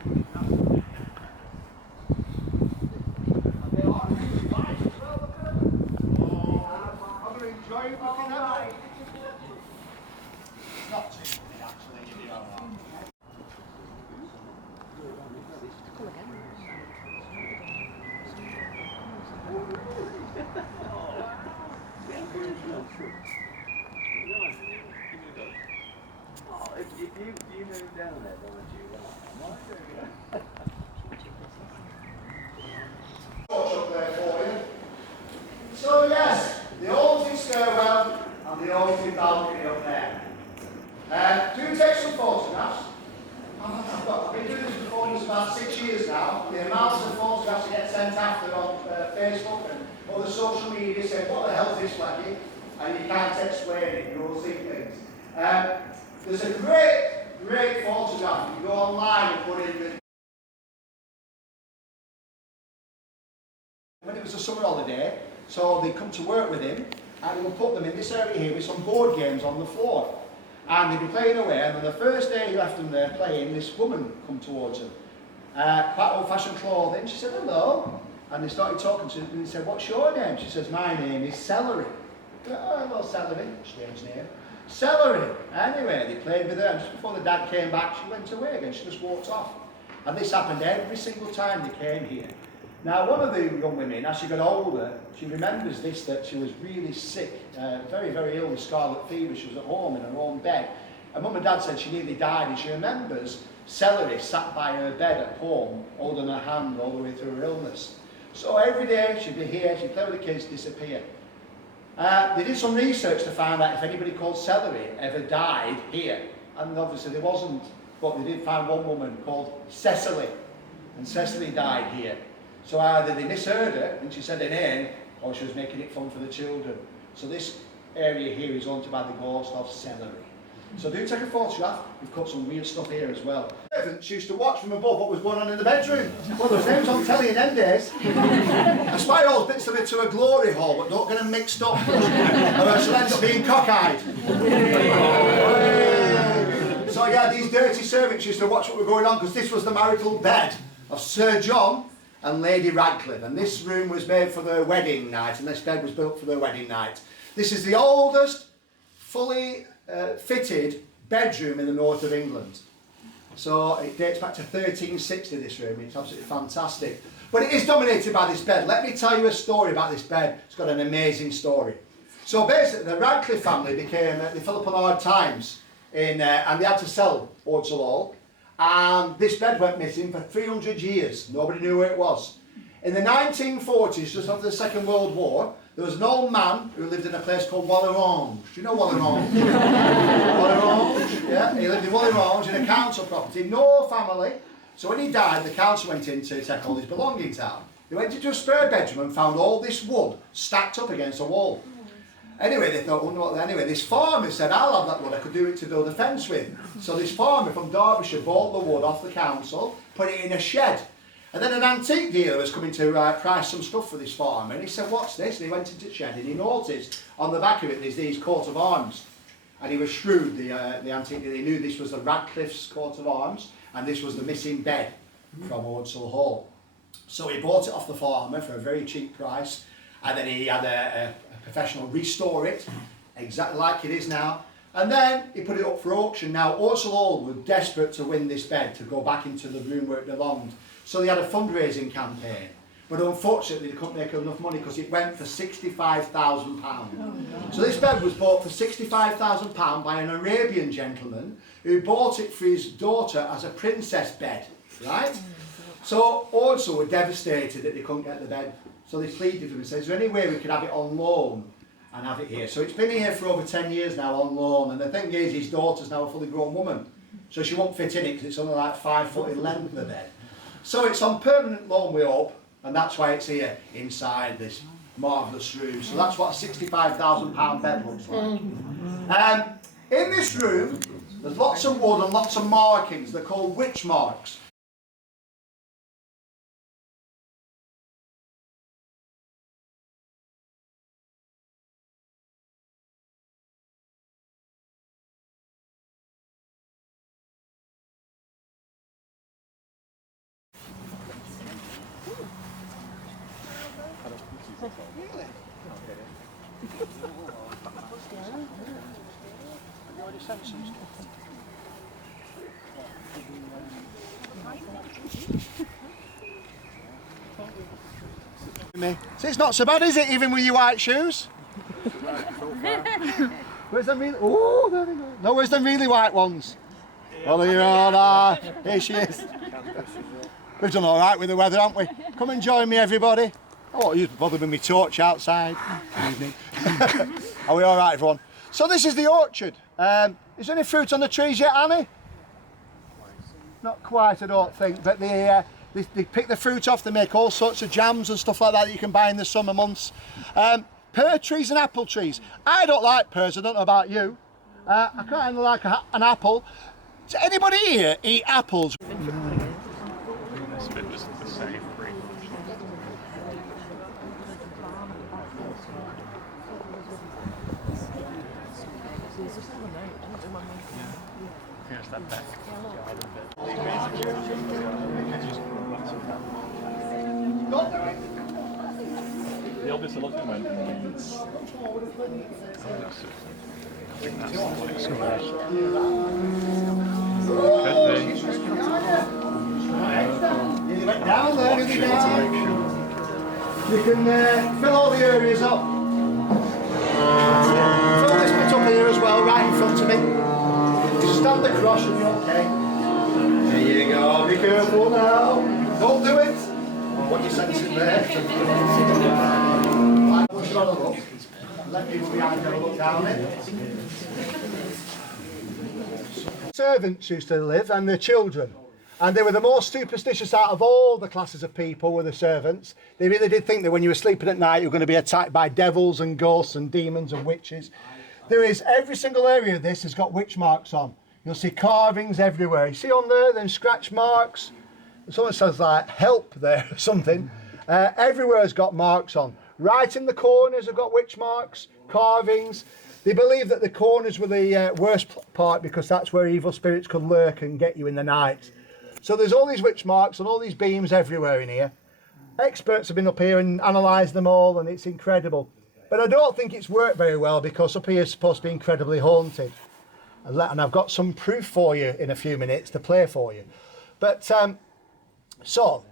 Enjoying looking at it. It's not too funny actually, you know. Oh, if you move down there, don't you? Up there for you. So yes, the old stairwell and the old balcony up there. Do take some photographs. I've been doing this performance about 6 years now. The amounts of photographs that get sent after on Facebook and other social media say, what the hell is this, Flecky? And you can't explain it, you'll see things. There's a great photograph. You go online and put in the... When it was a summer holiday, so they come to work with him, and he will put them in this area here with some board games on the floor. And they'd be playing away, and on the first day he left them there playing, this woman come towards him. Quite old-fashioned clothing. She said, hello. And they started talking to him, and he said, what's your name? She says, my name is Celery. Oh, hello, Celery. Strange name. Celery. Anyway, they played with her, and just before the dad came back, she went away again. She just walked off. And this happened every single time they came here. Now, one of the young women, as she got older, she remembers this, that she was really sick, very, very ill with scarlet fever. She was at home in her own bed. And Mum and Dad said she nearly died, and she remembers Celery sat by her bed at home, holding her hand all the way through her illness. So every day she'd be here, she'd play with the kids, disappear. They did some research to find out if anybody called Celery ever died here. And obviously there wasn't, but they did find one woman called Cecily, and Cecily died here. So either they misheard her when she said her name, or she was making it fun for the children. So this area here is haunted by the ghost of Celery. So do take a photograph. We've got some weird stuff here as well. She used to watch from above what was going on in the bedroom. Well, there's names on telly in them days. Aspire all bits of it to a glory hole, but don't get them mixed up, or else she'll end up being cockeyed. So yeah, these dirty servants used to watch what was going on, because this was the marital bed of Sir John and Lady Radcliffe, and this room was made for their wedding night, and this bed was built for their wedding night. This is the oldest fully fitted bedroom in the north of England. So it dates back to 1360, this room. It's absolutely fantastic. But it is dominated by this bed. Let me tell you a story about this bed. It's got an amazing story. So basically the Radcliffe family became, they fell upon hard times, and they had to sell Ordsall Hall. And this bed went missing for 300 years. Nobody knew where it was. In the 1940s, just after the Second World War, there was an old man who lived in a place called Wallerange. Do you know Wallerange? Wallerange, yeah. He lived in Wallerange in a council property, no family. So when he died, the council went in to take all his belongings out. They went into a spare bedroom and found all this wood stacked up against a wall. Anyway, they thought, anyway, this farmer said, I'll have that wood, I could do it to build a fence with. So this farmer from Derbyshire bought the wood off the council, put it in a shed. And then an antique dealer was coming to price some stuff for this farmer, and he said, what's this? And he went into the shed and he noticed on the back of it there's these coat of arms. And he was shrewd, the antique dealer. He knew this was the Radcliffe's coat of arms, and this was the missing bed from Ordsall Hall. So he bought it off the farmer for a very cheap price, and then he had a professional restore it, exactly like it is now. And then he put it up for auction. Now, Ordsall Hall were desperate to win this bed, to go back into the room where it belonged. So they had a fundraising campaign. But unfortunately, they couldn't make enough money because it went for £65,000. So this bed was bought for £65,000 by an Arabian gentleman who bought it for his daughter as a princess bed, right? So Ordsall were devastated that they couldn't get the bed. So they pleaded with him and said, is there any way we could have it on loan and have it here? So it's been here for over 10 years now on loan, and the thing is, his daughter's now a fully grown woman. So she won't fit in it because it's only like 5 foot in length, the bed. So it's on permanent loan, we hope, and that's why it's here inside this marvellous room. So that's what a £65,000 bed looks like. In this room, there's lots of wood and lots of markings. They're called witch marks. See, it's not so bad, is it, even with your white shoes? Where's them really? Oh, there they go. No, where's them really white ones? Oh, here are. Here she is. We've done all right with the weather, haven't we? Come and join me, everybody. Oh, you bothered with me torch outside. Evening. Are we all right, everyone? So this is the orchard. Is there any fruit on the trees yet, Annie? Not quite, I don't think. But they pick the fruit off. They make all sorts of jams and stuff like that you can buy in the summer months. Pear trees and apple trees. I don't like pears. I don't know about you. I kind of like an apple. Does anybody here eat apples? This bit was the same pretty much. Here's that back garden bit. The eldest of them went. I think that's the place where You went down there, did you down? You can fill all the areas up. Fill this bit up here as well, right in front of me. Just stand across and you're okay. There you go, be careful now. Don't do it. What you sensing there? Push it on a look. Let people behind have a look down it. Servants used to live and their children. And they were the most superstitious out of all the classes of people were the servants. They really did think that when you were sleeping at night you were going to be attacked by devils and ghosts and demons and witches. There is, every single area of this has got witch marks on. You'll see carvings everywhere. You see on there, then scratch marks. Someone says like help there or something. Everywhere has got marks on. Right in the corners have got witch marks, carvings. They believe that the corners were the worst part because that's where evil spirits could lurk and get you in the night. So there's all these witch marks and all these beams everywhere in here. Experts have been up here and analysed them all and it's incredible. But I don't think it's worked very well because up here is supposed to be incredibly haunted. And I've got some proof for you in a few minutes to play for you. But so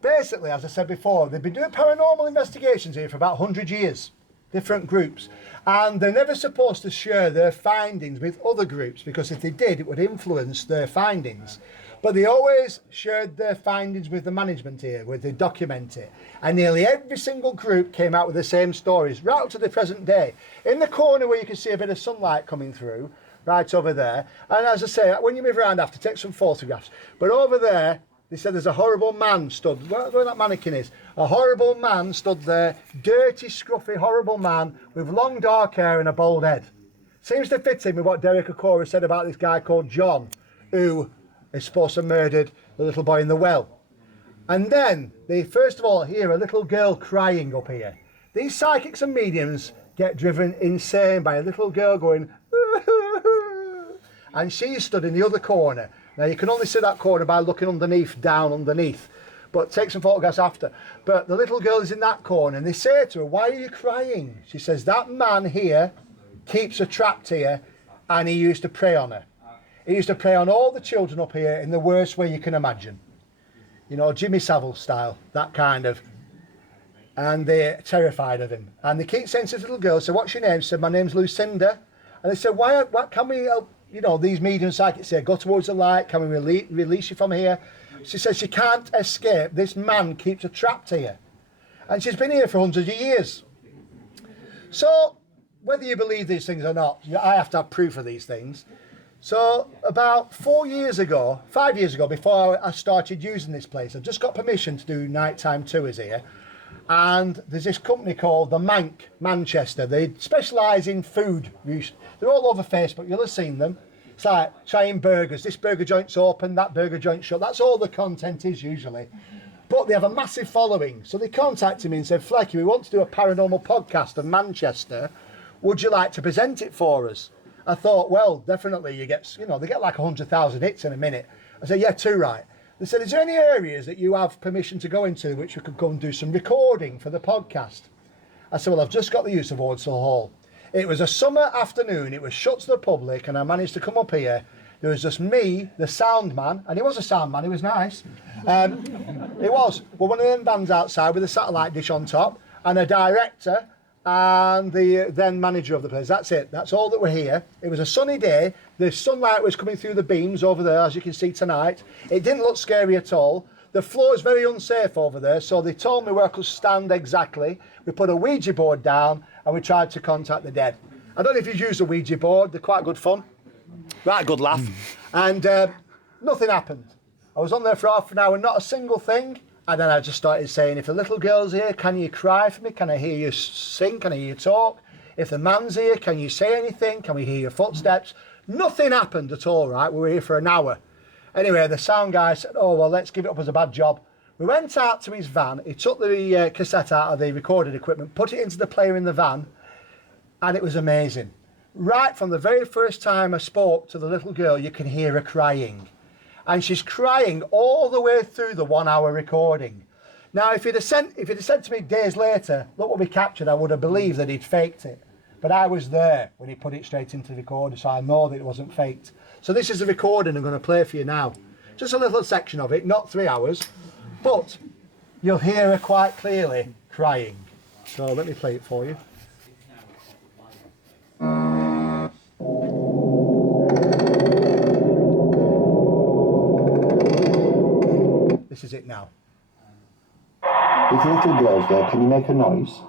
basically, as I said before, they've been doing paranormal investigations here for about 100 years, different groups. And they're never supposed to share their findings with other groups because if they did, it would influence their findings. But they always shared their findings with the management here, where they document it. And nearly every single group came out with the same stories, right up to the present day. In the corner where you can see a bit of sunlight coming through, right over there. And as I say, when you move around, I have to take some photographs. But over there, they said there's a horrible man stood, where that mannequin is. A horrible man stood there, dirty, scruffy, horrible man with long dark hair and a bald head. Seems to fit in with what Derek Okora said about this guy called John, who is supposed to have murdered the little boy in the well. And then they first of all hear a little girl crying up here. These psychics and mediums get driven insane by a little girl going and she stood in the other corner. Now you can only see that corner by looking underneath, down underneath, but take some photographs after. But the little girl is in that corner and they say to her, why are you crying? She says, that man here keeps her trapped here and he used to prey on her. He used to prey on all the children up here in the worst way you can imagine. You know, Jimmy Savile style, that kind of. And they're terrified of him. And they keep saying to this little girl, so what's your name? She said, my name's Lucinda. And they said, what can we help? You know, these medium psychics say, go towards the light, can we release you from here? She says she can't escape. This man keeps her trapped here. And she's been here for hundreds of years. So, whether you believe these things or not, I have to have proof of these things. So about 5 years ago, before I started using this place, I just got permission to do nighttime tours here. And there's this company called the Mank, Manchester. They specialise in food. They're all over Facebook, you'll have seen them. It's like trying burgers. This burger joint's open, that burger joint's shut. That's all the content is usually. But they have a massive following. So they contacted me and said, Flecky, we want to do a paranormal podcast of Manchester. Would you like to present it for us? I thought, well, definitely they get like 100,000 hits in a minute. I said, yeah, too right. They said, is there any areas that you have permission to go into which we could go and do some recording for the podcast? I said, well, I've just got the use of Ordsall Hall. It was a summer afternoon, it was shut to the public, and I managed to come up here. There was just me, the sound man, and he was a sound man, he was nice. It was. Well, one of them vans outside with a satellite dish on top, and a director, and the then manager of the place. That's it. That's all that were here. It was a sunny day. The sunlight was coming through the beams over there, as you can see tonight. It didn't look scary at all. The floor is very unsafe over there, so they told me where I could stand exactly. We put a Ouija board down, and we tried to contact the dead. I don't know if you've used a Ouija board. They're quite good fun. Right, good laugh. And nothing happened. I was on there for half an hour, not a single thing. And then I just started saying, if the little girl's here, can you cry for me? Can I hear you sing? Can I hear you talk? If the man's here, can you say anything? Can we hear your footsteps? Nothing happened at all, right? We were here for an hour. Anyway, the sound guy said, oh, well, let's give it up as a bad job. We went out to his van. He took the cassette out of the recorded equipment, put it into the player in the van, and it was amazing. Right from the very first time I spoke to the little girl, you can hear her crying. And she's crying all the way through the 1 hour recording. Now, if he'd have said to me days later, look what we captured, I would have believed that he'd faked it. But I was there when he put it straight into the recorder, so I know that it wasn't faked. So this is the recording I'm going to play for you now. Just a little section of it, not 3 hours, but you'll hear her quite clearly crying. So let me play it for you. This is it now. If the little girl's there, can you make a noise?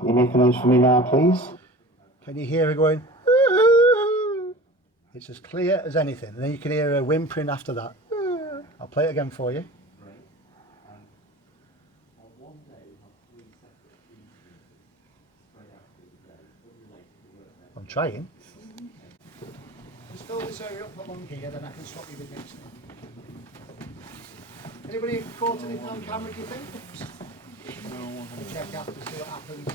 Can you make a noise for me now, please? Can you hear her going? It's as clear as anything. And then you can hear her whimpering after that. I'll play it again for you. I'm trying. Just fill this area up along here, then I can swap you with next time. Anybody caught anything on camera, do you think? No. Check after, see what happens.